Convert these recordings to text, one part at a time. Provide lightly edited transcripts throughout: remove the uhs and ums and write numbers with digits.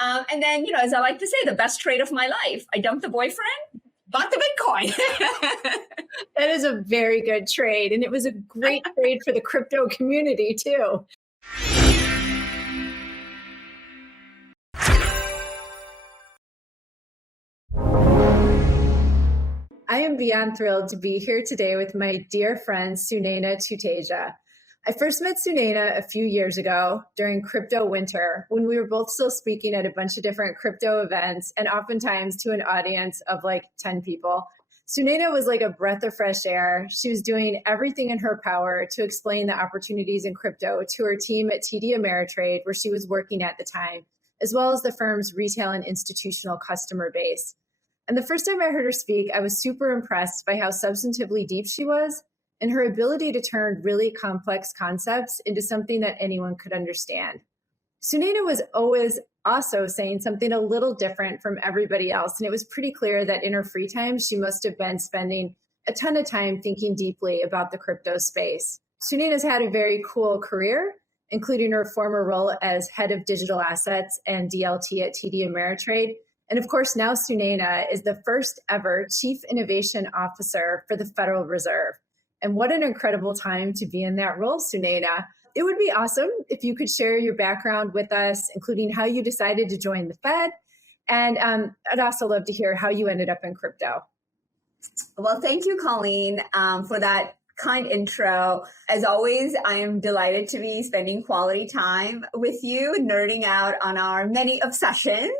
And then, as I like to say, the best trade of my life. I dumped the boyfriend, bought the Bitcoin. That is a very good trade. And it was a great trade for the crypto community too. I am beyond thrilled to be here today with my dear friend, Sunayna Tuteja. I first met Sunayna a few years ago during crypto winter when we were both still speaking at a bunch of different crypto events and oftentimes to an audience of like 10 people. Sunayna was like a breath of fresh air. She was doing everything in her power to explain the opportunities in crypto to her team at TD Ameritrade, where she was working at the time, as well as the firm's retail and institutional customer base. And the first time I heard her speak, I was super impressed by how substantively deep she was and her ability to turn really complex concepts into something that anyone could understand. Sunayna was always also saying something a little different from everybody else, and it was pretty clear that in her free time, she must have been spending a ton of time thinking deeply about the crypto space. Sunayna's had a very cool career, including her former role as head of digital assets and DLT at TD Ameritrade. And of course, now Sunayna is the first ever Chief Innovation Officer for the Federal Reserve. And what an incredible time to be in that role, Sunayna. It would be awesome if you could share your background with us, including how you decided to join the Fed. And I'd also love to hear how you ended up in crypto. Well, thank you, Colleen, for that kind intro. As always, I am delighted to be spending quality time with you, nerding out on our many obsessions.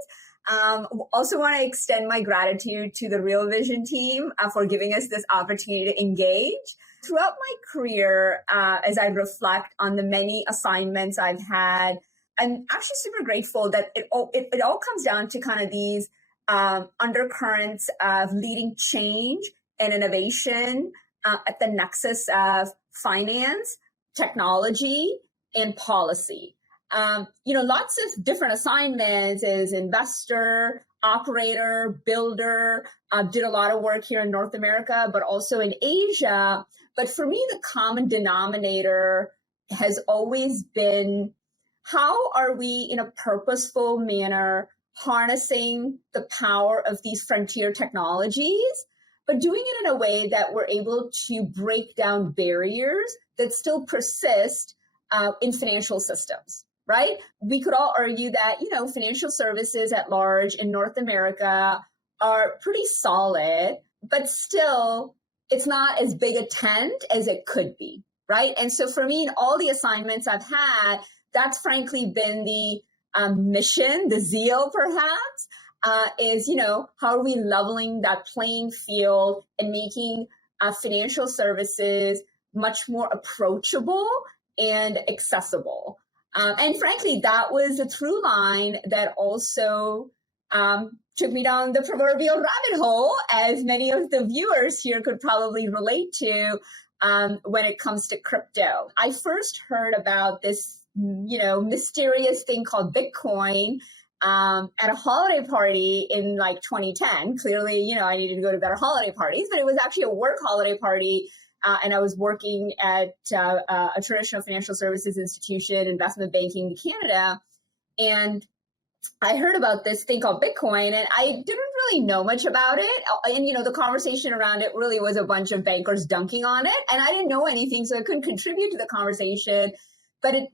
Also want to extend my gratitude to the Real Vision team for giving us this opportunity to engage. Throughout my career, as I reflect on the many assignments I've had, I'm actually super grateful that it all comes down to kind of these undercurrents of leading change and innovation at the nexus of finance, technology, and policy. Lots of different assignments as investor, operator, builder, did a lot of work here in North America, but also in Asia. But for me, the common denominator has always been, how are we in a purposeful manner harnessing the power of these frontier technologies, but doing it in a way that we're able to break down barriers that still persist in financial systems, right? We could all argue that, financial services at large in North America are pretty solid, but still it's not as big a tent as it could be, right? And so for me, in all the assignments I've had, that's frankly been the mission, the zeal perhaps, is, how are we leveling that playing field and making financial services much more approachable and accessible. And frankly, that was a through line that also took me down the proverbial rabbit hole, as many of the viewers here could probably relate to when it comes to crypto. I first heard about this, mysterious thing called Bitcoin at a holiday party in like 2010. Clearly, I needed to go to better holiday parties, but it was actually a work holiday party. And I was working at a traditional financial services institution, investment banking in Canada. And I heard about this thing called Bitcoin, and I didn't really know much about it. And, the conversation around it really was a bunch of bankers dunking on it. And I didn't know anything, so I couldn't contribute to the conversation. But it,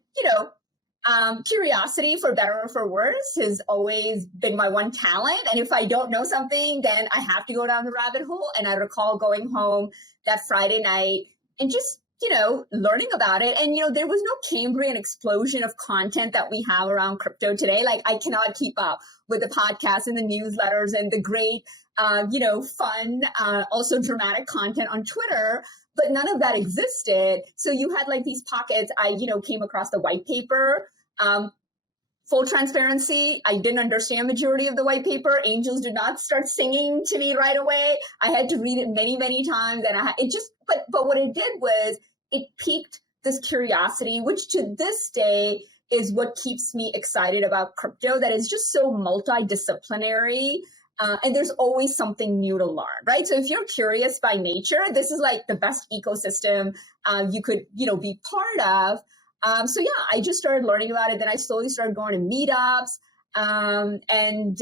curiosity, for better or for worse, has always been my one talent. And if I don't know something, then I have to go down the rabbit hole. And I recall going home that Friday night and just, learning about it. And, there was no Cambrian explosion of content that we have around crypto today. Like, I cannot keep up with the podcasts and the newsletters and the great, fun, also dramatic content on Twitter. But none of that existed. So you had like these pockets. I, came across the white paper. Full transparency, I didn't understand majority of the white paper. Angels did not start singing to me right away. I had to read it many, many times. And but what it did was it piqued this curiosity, which to this day is what keeps me excited about crypto, that is just so multidisciplinary. And there's always something new to learn, right? So if you're curious by nature, this is like the best ecosystem you could, be part of. So yeah, I just started learning about it. Then I slowly started going to meetups. And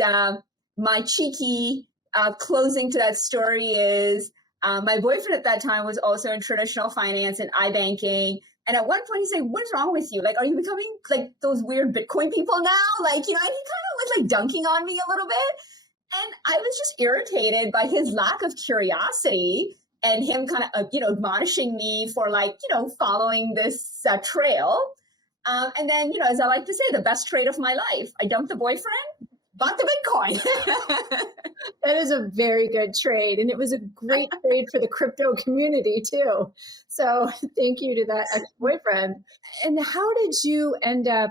my cheeky closing to that story is my boyfriend at that time was also in traditional finance and iBanking. And at one point he said, "What's wrong with you? Like, are you becoming like those weird Bitcoin people now?" Like, and he kind of was like dunking on me a little bit. And I was just irritated by his lack of curiosity and him kind of, admonishing me for following this trail. And then, as I like to say, the best trade of my life. I dumped the boyfriend, bought the Bitcoin. That is a very good trade. And it was a great trade for the crypto community too. So thank you to that ex-boyfriend. And how did you end up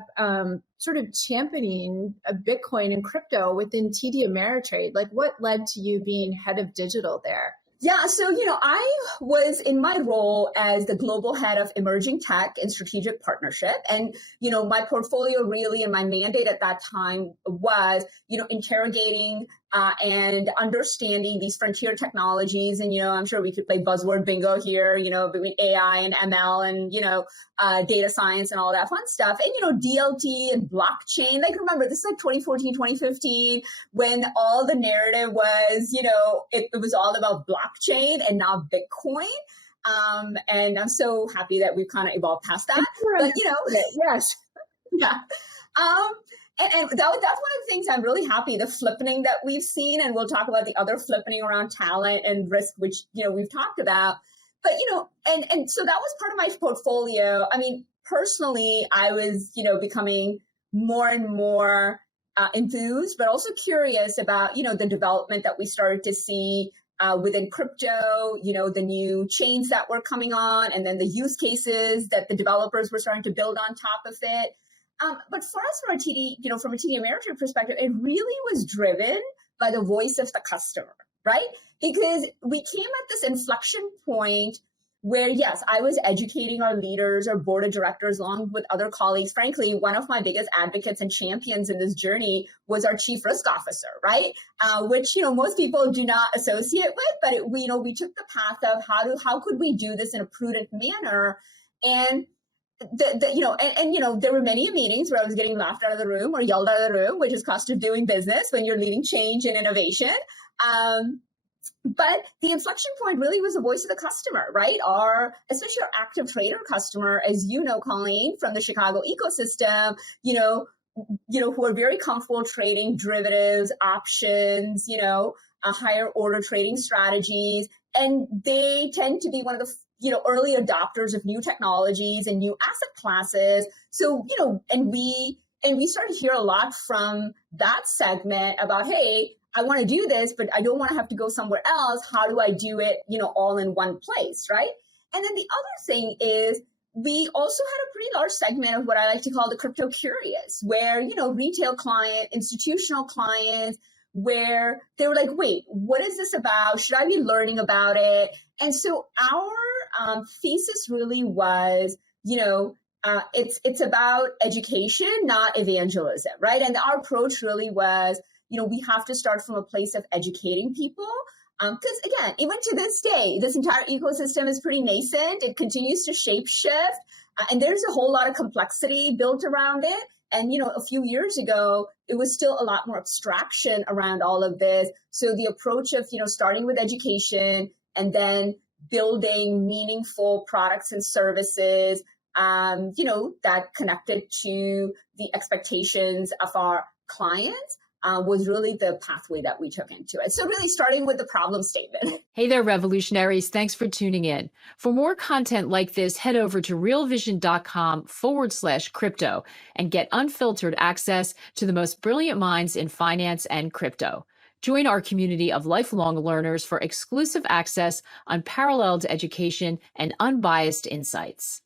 sort of championing a Bitcoin and crypto within TD Ameritrade? Like what led to you being head of digital there? Yeah, so, I was in my role as the global head of emerging tech and strategic partnership. And, my portfolio really and my mandate at that time was, interrogating and understanding these frontier technologies. And, I'm sure we could play buzzword bingo here, between AI and ML and, data science and all that fun stuff. And, DLT and blockchain. Like, remember, this is like 2014, 2015, when all the narrative was, it was all about blockchain and not Bitcoin. And I'm so happy that we've kind of evolved past that. But, yes. Yeah. And that's one of the things I'm really happy, the flippening that we've seen, and we'll talk about the other flippening around talent and risk, which, we've talked about. But, and so that was part of my portfolio. I mean, personally, I was, becoming more and more enthused, but also curious about, the development that we started to see within crypto, the new chains that were coming on, and then the use cases that the developers were starting to build on top of it. But for us, from a TD Ameritrade perspective, it really was driven by the voice of the customer, right? Because we came at this inflection point where, yes, I was educating our leaders, our board of directors, along with other colleagues. Frankly, one of my biggest advocates and champions in this journey was our chief risk officer, right? Which, most people do not associate with, but we took the path of how could we do this in a prudent manner. And there were many meetings where I was getting laughed out of the room or yelled out of the room, which is cost of doing business when you're leading change and innovation. But the inflection point really was the voice of the customer, right? Especially our active trader customer, as you know, Colleen, from the Chicago ecosystem, who are very comfortable trading derivatives, options, higher order trading strategies. And they tend to be one of the early adopters of new technologies and new asset classes. So, and we started to hear a lot from that segment about, hey, I want to do this, but I don't want to have to go somewhere else. How do I do it, all in one place, right? And then the other thing is we also had a pretty large segment of what I like to call the crypto curious, where, retail client, institutional clients, where they were like, wait, what is this about? Should I be learning about it? And so our thesis really was, it's about education, not evangelism, right? And our approach really was, we have to start from a place of educating people. Because again, even to this day, this entire ecosystem is pretty nascent. It continues to shape shift. And there's a whole lot of complexity built around it. And, a few years ago, it was still a lot more abstraction around all of this. So the approach of, starting with education and then building meaningful products and services, that connected to the expectations of our clients was really the pathway that we took into it. So really starting with the problem statement. Hey there, revolutionaries. Thanks for tuning in. For more content like this, head over to realvision.com/crypto and get unfiltered access to the most brilliant minds in finance and crypto. Join our community of lifelong learners for exclusive access, unparalleled education, and unbiased insights.